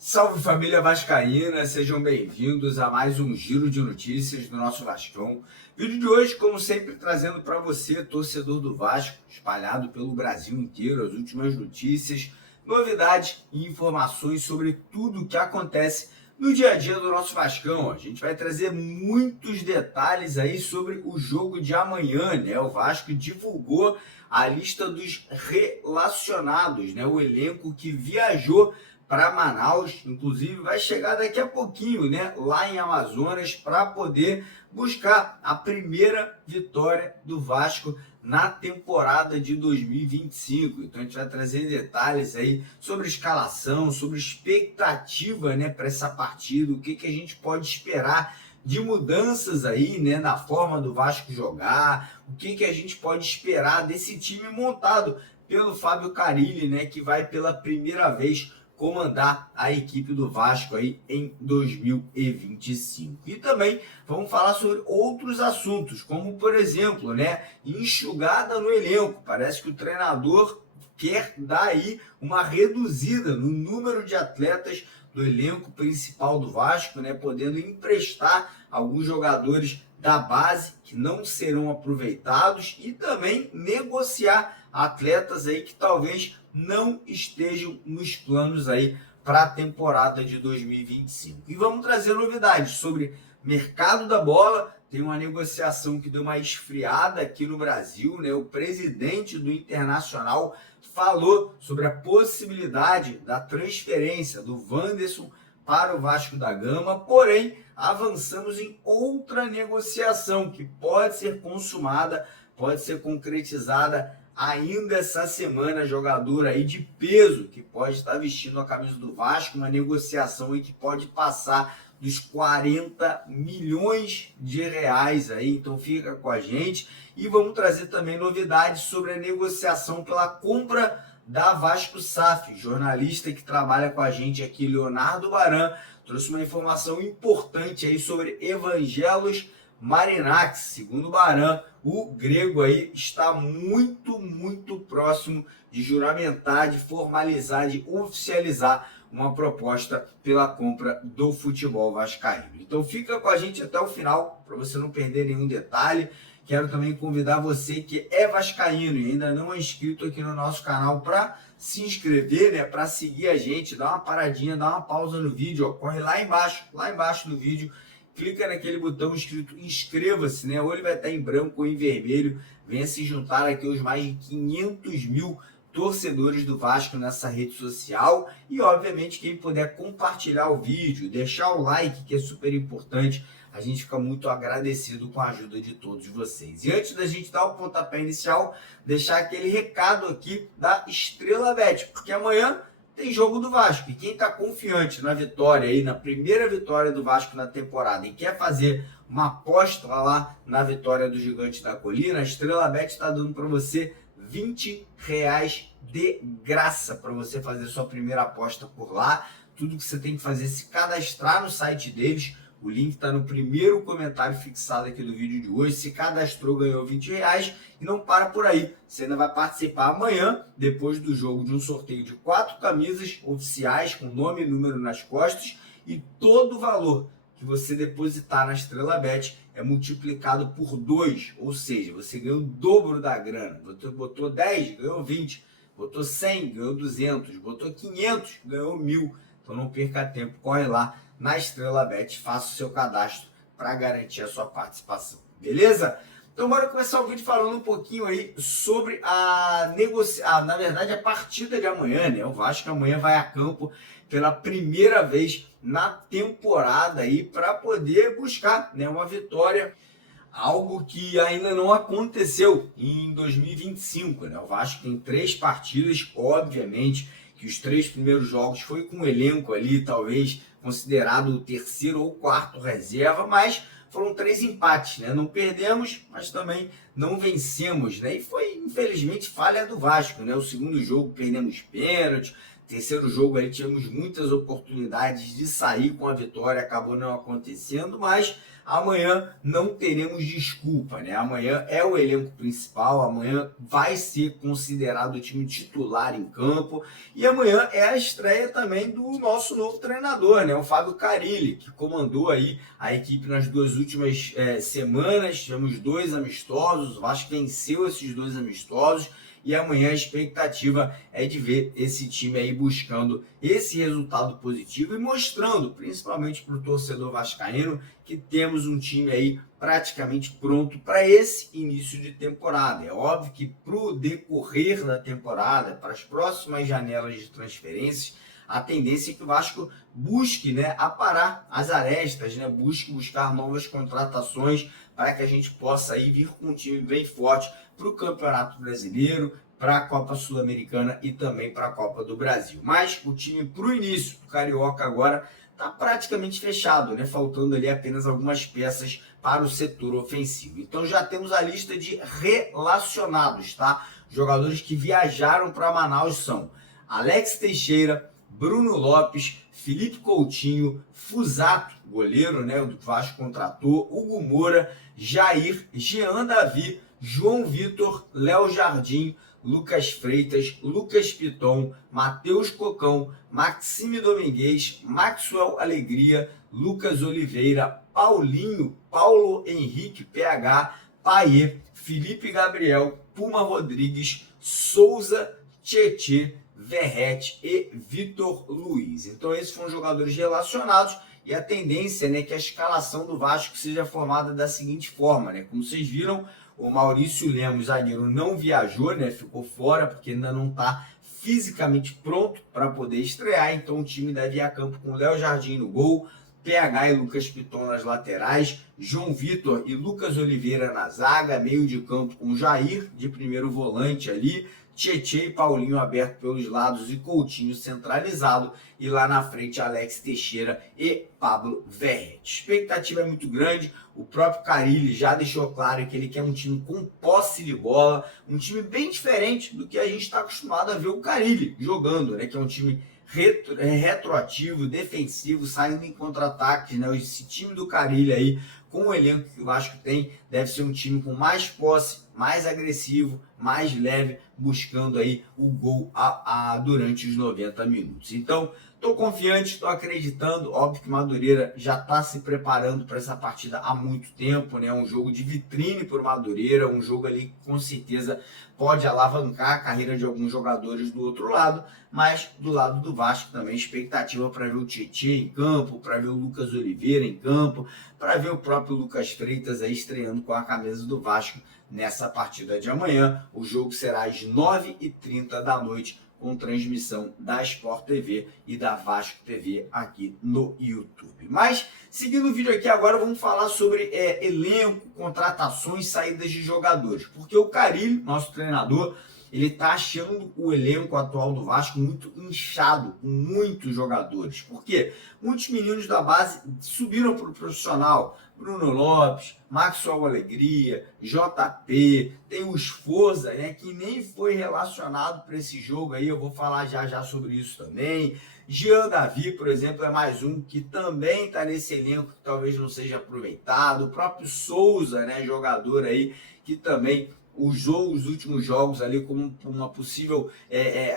Salve família vascaína, sejam bem-vindos a mais um giro de notícias do nosso Vascão. Vídeo de hoje, como sempre, trazendo para você, torcedor do Vasco, espalhado pelo Brasil inteiro, as últimas notícias, novidades e informações sobre tudo o que acontece no dia a dia do nosso Vascão. A gente vai trazer muitos detalhes aí sobre o jogo de amanhã, né? O Vasco divulgou a lista dos relacionados, né? O elenco que viajou para Manaus, inclusive vai chegar daqui a pouquinho, né, lá em Amazonas, para poder buscar a primeira vitória do Vasco na temporada de 2025. Então a gente vai trazer detalhes aí sobre escalação, sobre expectativa, né, para essa partida, o que a gente pode esperar de mudanças aí, né, na forma do Vasco jogar, o que a gente pode esperar desse time montado pelo Fábio Carille, né, que vai pela primeira vez comandar a equipe do Vasco aí em 2025. E também vamos falar sobre outros assuntos, como por exemplo, né, enxugada no elenco. Parece que o treinador quer dar aí uma reduzida no número de atletas do elenco principal do Vasco, né, podendo emprestar alguns jogadores da base que não serão aproveitados e também negociar atletas aí que talvez não estejam nos planos aí para a temporada de 2025. E vamos trazer novidades sobre mercado da bola. Tem uma negociação que deu uma esfriada aqui no Brasil, né? O presidente do Internacional falou sobre a possibilidade da transferência do Wanderson para o Vasco da Gama, porém avançamos em outra negociação que pode ser consumada, pode ser concretizada ainda essa semana. Jogador aí de peso que pode estar vestindo a camisa do Vasco, uma negociação aí que pode passar dos 40 milhões de reais aí, então fica com a gente. E vamos trazer também novidades sobre a negociação pela compra da Vasco SAF. Jornalista que trabalha com a gente aqui, Leonardo Baran, trouxe uma informação importante aí sobre Evangelos Marinax. Segundo Baran, o grego aí está muito próximo de juramentar, de formalizar, de oficializar uma proposta pela compra do futebol vascaíno. Então fica com a gente até o final para você não perder nenhum detalhe. Quero também convidar você que é vascaíno e ainda não é inscrito aqui no nosso canal para se inscrever, né, para seguir a gente, dá uma paradinha, dá uma pausa no vídeo, ó, corre lá embaixo no vídeo, clica naquele botão escrito inscreva-se, né, ou ele vai estar em branco ou em vermelho. Venha se juntar aqui aos mais de 500 mil torcedores do Vasco nessa rede social e, obviamente, quem puder compartilhar o vídeo, deixar o like, que é super importante, a gente fica muito agradecido com a ajuda de todos vocês. E antes da gente dar o pontapé inicial, deixar aquele recado aqui da Estrela Bet, porque amanhã tem jogo do Vasco. E quem está confiante na vitória aí, na primeira vitória do Vasco na temporada e quer fazer uma aposta lá na vitória do Gigante da Colina, a Estrela Bet está dando para você R$20 de graça para você fazer sua primeira aposta por lá. Tudo que você tem que fazer é se cadastrar no site deles. O link está no primeiro comentário fixado aqui do vídeo de hoje. Se cadastrou, ganhou R$20 e não para por aí. Você ainda vai participar amanhã, depois do jogo, de um sorteio de 4 camisas oficiais com nome e número nas costas, e todo o valor que você depositar na Estrela Bet é multiplicado por 2, ou seja, você ganhou o dobro da grana. Você botou 10, ganhou 20, botou 100, ganhou 200, botou 500, ganhou 1.000. Então não perca tempo, corre lá na Estrela Bet, faça o seu cadastro para garantir a sua participação, beleza? Então bora começar o vídeo falando um pouquinho aí sobre a partida de amanhã, né? O Vasco amanhã vai a campo pela primeira vez na temporada aí para poder buscar, né, uma vitória, algo que ainda não aconteceu em 2025, né? O Vasco tem 3 partidas, obviamente que os 3 primeiros jogos foi com o elenco ali, talvez considerado o terceiro ou quarto reserva, mas foram 3 empates, né? Não perdemos, mas também não vencemos, né? E foi, infelizmente, falha do Vasco, né? O segundo jogo perdemos pênalti, Terceiro jogo aí tivemos muitas oportunidades de sair com a vitória, acabou não acontecendo, mas amanhã não teremos desculpa, né? Amanhã é o elenco principal, amanhã vai ser considerado o time titular em campo e amanhã é a estreia também do nosso novo treinador, né? O Fábio Carille, que comandou aí a equipe nas duas últimas semanas. Tivemos 2 amistosos, o Vasco venceu esses 2 amistosos. E amanhã a expectativa é de ver esse time aí buscando esse resultado positivo e mostrando, principalmente para o torcedor vascaíno, que temos um time aí praticamente pronto para esse início de temporada. É óbvio que para o decorrer da temporada, para as próximas janelas de transferências, a tendência é que o Vasco busque, né, aparar as arestas, né, buscar novas contratações para que a gente possa aí vir com um time bem forte para o Campeonato Brasileiro, para a Copa Sul-Americana e também para a Copa do Brasil. Mas o time para o início do Carioca agora está praticamente fechado, né? Faltando ali apenas algumas peças para o setor ofensivo. Então já temos a lista de relacionados, tá? Jogadores que viajaram para Manaus são Alex Teixeira, Bruno Lopes, Felipe Coutinho, Fusato, goleiro, né, o Vasco contratou, Hugo Moura, Jair, Jean Davi, João Vitor, Léo Jardim, Lucas Freitas, Lucas Piton, Matheus Cocão, Maxime Domingues, Maxwell Alegria, Lucas Oliveira, Paulinho, Paulo Henrique PH, Paier, Felipe Gabriel, Puma Rodrigues, Souza, Tietê, Verrete e Vitor Luiz. Então esses foram jogadores relacionados e a tendência, né, que a escalação do Vasco seja formada da seguinte forma, né? Como vocês viram, o Maurício Lemos, zagueiro, não viajou, né? Ficou fora porque ainda não está fisicamente pronto para poder estrear. Então o time deve ir a campo com Léo Jardim no gol, PH e Lucas Piton nas laterais, João Vitor e Lucas Oliveira na zaga, meio de campo com Jair de primeiro volante ali, Tietê e Paulinho aberto pelos lados e Coutinho centralizado, e lá na frente Alex Teixeira e Pablo Verrete. A expectativa é muito grande, o próprio Carille já deixou claro que ele quer um time com posse de bola, um time bem diferente do que a gente está acostumado a ver o Carille jogando, né? Que é um time retroativo, defensivo, saindo em contra-ataques, né? Esse time do Carille aí, com o elenco que o Vasco tem, deve ser um time com mais posse, mais agressivo, mais leve, buscando aí o gol durante os 90 minutos. Então, estou confiante, estou acreditando. Óbvio que Madureira já está se preparando para essa partida há muito tempo, né? Um jogo de vitrine para o Madureira, um jogo ali que com certeza pode alavancar a carreira de alguns jogadores do outro lado, mas do lado do Vasco também expectativa para ver o Tietê em campo, para ver o Lucas Oliveira em campo, para ver o próprio Lucas Freitas aí estreando com a camisa do Vasco nessa partida de amanhã. O jogo será às 9h30 da noite, com transmissão da Sport TV e da Vasco TV aqui no YouTube. Mas, seguindo o vídeo aqui agora, vamos falar sobre elenco, contratações, saídas de jogadores. Porque o Carille, nosso treinador, ele está achando o elenco atual do Vasco muito inchado, com muitos jogadores. Por quê? Muitos meninos da base subiram para o profissional. Bruno Lopes, Maxwell Alegria, JP, tem o Esforza, né, que nem foi relacionado para esse jogo aí, eu vou falar já sobre isso também. Jean Davi, por exemplo, é mais um que também está nesse elenco que talvez não seja aproveitado. O próprio Souza, né, jogador aí que também usou os últimos jogos ali como uma possível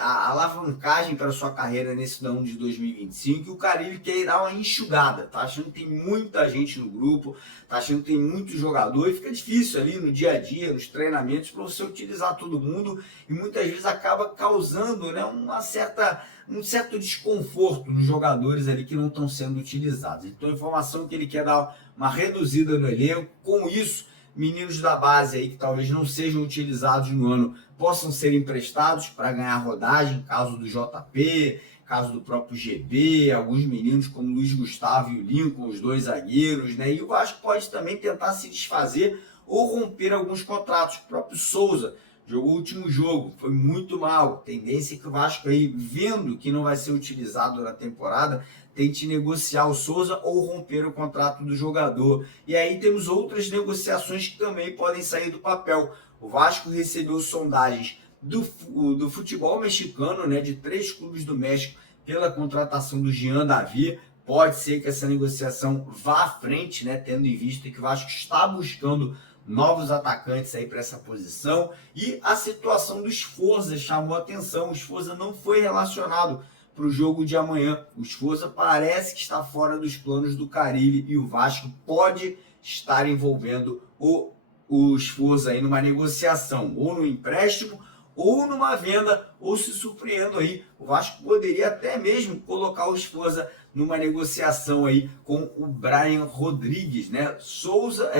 alavancagem para sua carreira nesse ano de 2025, e o Carille quer dar uma enxugada, tá achando que tem muita gente no grupo, tá achando que tem muito jogador, e fica difícil ali no dia a dia, nos treinamentos, para você utilizar todo mundo, e muitas vezes acaba causando, né, um certo desconforto nos jogadores ali que não estão sendo utilizados. Então a informação que ele quer dar uma reduzida no elenco, com isso meninos da base aí que talvez não sejam utilizados no ano possam ser emprestados para ganhar rodagem, caso do JP, caso do próprio GB, alguns meninos como Luiz Gustavo e o Lincoln, os dois zagueiros, né? E o Vasco pode também tentar se desfazer ou romper alguns contratos. O próprio Souza jogou o último jogo, foi muito mal. Tendência é que o Vasco aí, vendo que não vai ser utilizado na temporada, tente negociar o Souza ou romper o contrato do jogador. E aí temos outras negociações que também podem sair do papel. O Vasco recebeu sondagens do futebol mexicano, né, de 3 clubes do México, pela contratação do Jean Davi. Pode ser que essa negociação vá à frente, né, tendo em vista que o Vasco está buscando novos atacantes aí para essa posição. E a situação do Sforza chamou a atenção. O Sforza não foi relacionado para o jogo de amanhã. O Sforza parece que está fora dos planos do Carille e o Vasco pode estar envolvendo o Sforza aí numa negociação, ou no empréstimo, ou numa venda, ou se surpreendendo aí. O Vasco poderia até mesmo colocar o Sforza numa negociação aí com o Brian Rodrigues, né? Sforza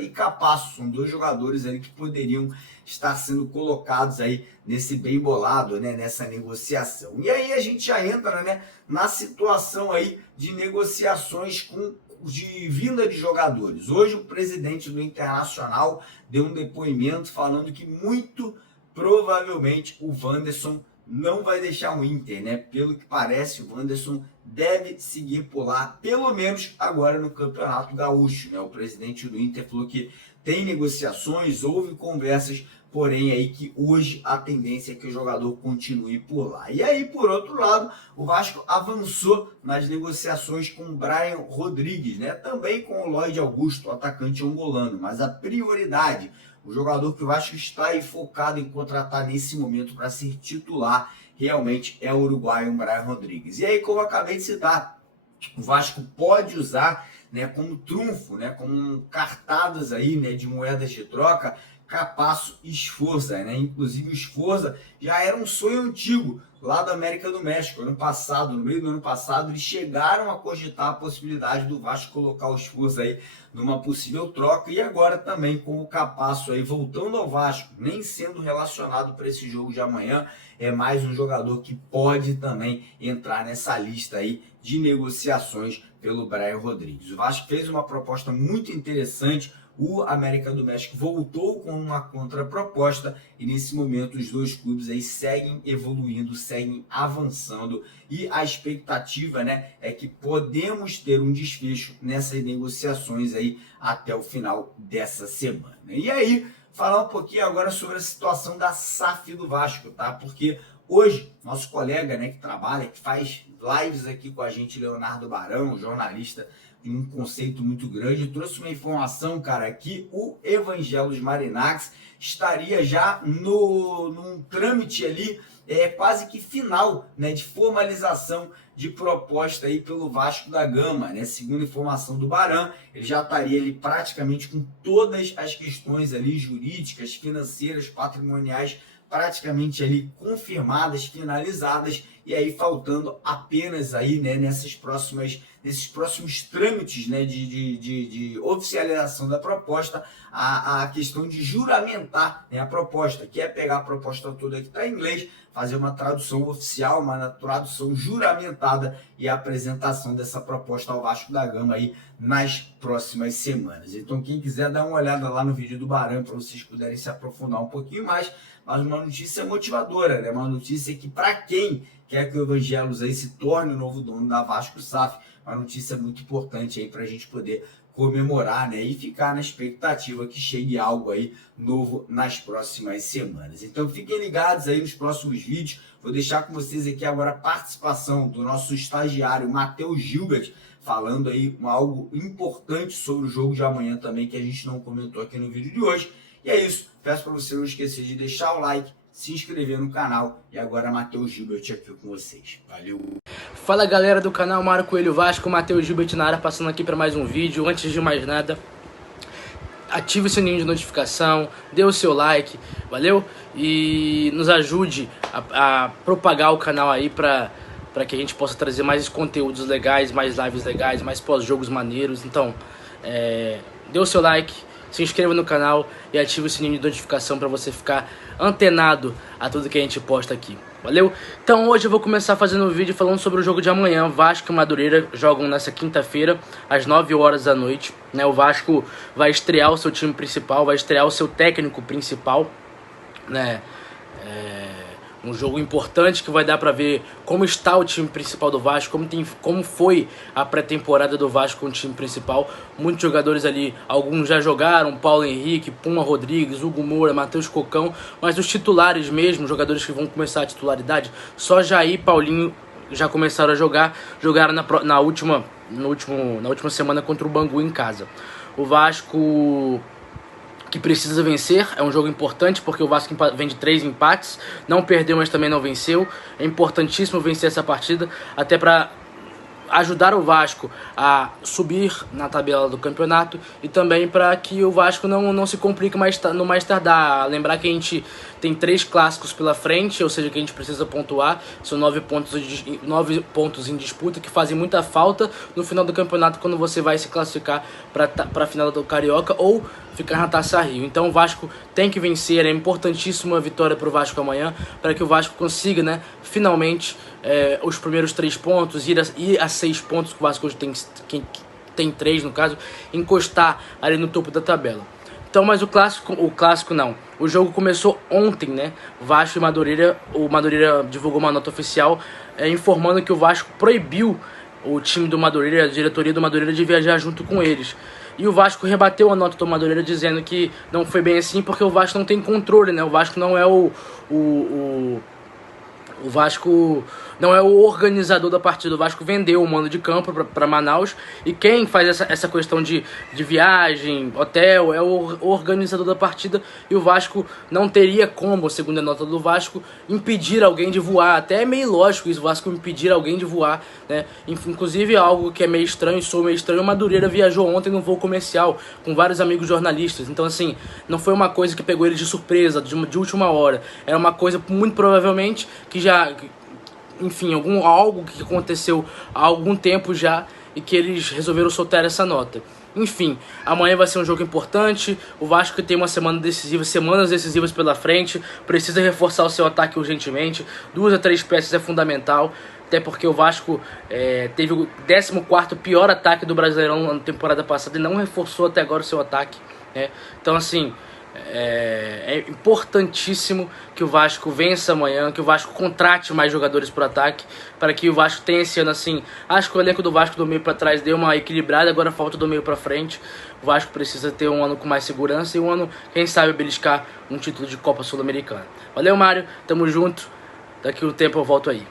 e Capasso, são 2 jogadores aí que poderiam estar sendo colocados aí nesse bem bolado, né? Nessa negociação. E aí a gente já entra, né, na situação aí de negociações de vinda de jogadores. Hoje o presidente do Internacional deu um depoimento falando que muito provavelmente o Wanderson não vai deixar o Inter, né? Pelo que parece, o Wanderson deve seguir por lá, pelo menos agora no Campeonato Gaúcho, né? O presidente do Inter falou que tem negociações, houve conversas, porém aí que hoje a tendência é que o jogador continue por lá. E aí, por outro lado, o Vasco avançou nas negociações com o Brian Rodrigues, né? Também com o Lloyd Augusto, o atacante angolano, mas a prioridade, o jogador que o Vasco está aí focado em contratar nesse momento para ser titular, realmente é o uruguaio Brian Rodrigues. E aí, como eu acabei de citar, o Vasco pode usar, né, como trunfo, né, como cartadas aí, né, de moedas de troca, Capasso e Sforza, né? Inclusive o Sforza já era um sonho antigo lá da América do México. Ano passado, no meio do ano passado, eles chegaram a cogitar a possibilidade do Vasco colocar o Sforza aí numa possível troca, e agora também com o Capasso aí voltando ao Vasco, nem sendo relacionado para esse jogo de amanhã, é mais um jogador que pode também entrar nessa lista aí de negociações pelo Brian Rodrigues. O Vasco fez uma proposta muito interessante. O América do México voltou com uma contraproposta e nesse momento os 2 clubes aí seguem evoluindo, seguem avançando, e a expectativa, né, é que podemos ter um desfecho nessas negociações aí até o final dessa semana. E aí, falar um pouquinho agora sobre a situação da SAF do Vasco, tá? Porque hoje, nosso colega, né, que trabalha, que faz lives aqui com a gente, Leonardo Barão, jornalista de um conceito muito grande, trouxe uma informação, cara, que o Evangelos Marinax estaria já num trâmite ali, quase que final, né, de formalização de proposta aí pelo Vasco da Gama, né? Segundo informação do Barão, ele já estaria ali praticamente com todas as questões ali jurídicas, financeiras, patrimoniais, praticamente ali confirmadas, finalizadas, e aí faltando apenas aí, né, nesses próximos trâmites, né, de oficialização da proposta, a questão de juramentar, né, a proposta, que é pegar a proposta toda que está em inglês, fazer uma tradução oficial, uma tradução juramentada e a apresentação dessa proposta ao Vasco da Gama aí nas próximas semanas. Então quem quiser dar uma olhada lá no vídeo do Barão para vocês puderem se aprofundar um pouquinho mais, mas uma notícia motivadora, né? Uma notícia que para quem quer que o Evangelos aí se torne o novo dono da Vasco SAF, uma notícia muito importante aí para a gente poder comemorar, né, e ficar na expectativa que chegue algo aí novo nas próximas semanas. Então fiquem ligados aí nos próximos vídeos. Vou deixar com vocês aqui agora a participação do nosso estagiário Matheus Gilbert, falando aí algo importante sobre o jogo de amanhã também, que a gente não comentou aqui no vídeo de hoje. E é isso, peço para você não esquecer de deixar o like, se inscrever no canal, e agora Matheus Gilbert aqui com vocês. Valeu! Fala galera do canal Mário Coelho Vasco, Matheus Gilbert na área, passando aqui para mais um vídeo. Antes de mais nada, ative o sininho de notificação, dê o seu like, valeu? E nos ajude a propagar o canal aí para que a gente possa trazer mais conteúdos legais, mais lives legais, mais pós-jogos maneiros. Então, dê o seu like, se inscreva no canal e ative o sininho de notificação para você ficar antenado a tudo que a gente posta aqui, valeu? Então hoje eu vou começar fazendo um vídeo falando sobre o jogo de amanhã. Vasco e Madureira jogam nessa quinta-feira às 9 horas da noite, né? O Vasco vai estrear o seu time principal, vai estrear o seu técnico principal, né? Um jogo importante que vai dar para ver como está o time principal do Vasco, como foi a pré-temporada do Vasco com o time principal. Muitos jogadores ali, alguns já jogaram, Paulo Henrique, Puma Rodrigues, Hugo Moura, Matheus Cocão, mas os titulares mesmo, jogadores que vão começar a titularidade, só Jair e Paulinho já começaram a jogar, jogaram na última semana contra o Bangu em casa. O Vasco que precisa vencer, é um jogo importante porque o Vasco vem de 3 empates, não perdeu, mas também não venceu. É importantíssimo vencer essa partida, até para ajudar o Vasco a subir na tabela do campeonato e também para que o Vasco não se complique no mais tardar. Lembrar que a gente tem 3 clássicos pela frente, ou seja, que a gente precisa pontuar. São 9 pontos em disputa que fazem muita falta no final do campeonato quando você vai se classificar para a final do Carioca ou ficar na Taça Rio. Então o Vasco tem que vencer, é importantíssima a vitória para o Vasco amanhã, para que o Vasco consiga, né, finalmente os primeiros 3 pontos, ir a 6 pontos, que o Vasco hoje tem 3 no caso, encostar ali no topo da tabela. Então, mas o clássico não. O jogo começou ontem, né? Vasco e Madureira, o Madureira divulgou uma nota oficial informando que o Vasco proibiu o time do Madureira, a diretoria do Madureira, de viajar junto com eles. E o Vasco rebateu a nota do Madureira dizendo que não foi bem assim porque o Vasco não tem controle, né? O Vasco não é o Vasco não é o organizador da partida. O Vasco vendeu o mando de campo para Manaus, e quem faz essa questão de viagem, hotel, é o organizador da partida, e o Vasco não teria como, segundo a nota do Vasco, impedir alguém de voar. Até é meio lógico isso, o Vasco impedir alguém de voar, né? Inclusive algo que é meio estranho, o Madureira viajou ontem num voo comercial com vários amigos jornalistas. Então assim, não foi uma coisa que pegou eles de surpresa, de última hora. Era uma coisa muito provavelmente que já, enfim, algo que aconteceu há algum tempo já e que eles resolveram soltar essa nota. Enfim, amanhã vai ser um jogo importante. O Vasco que tem semanas decisivas pela frente, precisa reforçar o seu ataque urgentemente. 2 a 3 peças é fundamental, até porque o Vasco teve o 14º pior ataque do Brasileirão na temporada passada e não reforçou até agora o seu ataque, né? Então assim, é importantíssimo que o Vasco vença amanhã, que o Vasco contrate mais jogadores para o ataque, para que o Vasco tenha esse ano assim. Acho que o elenco do Vasco do meio para trás deu uma equilibrada, agora falta do meio para frente. O Vasco precisa ter um ano com mais segurança e um ano, quem sabe, beliscar um título de Copa Sul-Americana. Valeu, Mário, tamo junto, daqui a um tempo eu volto aí.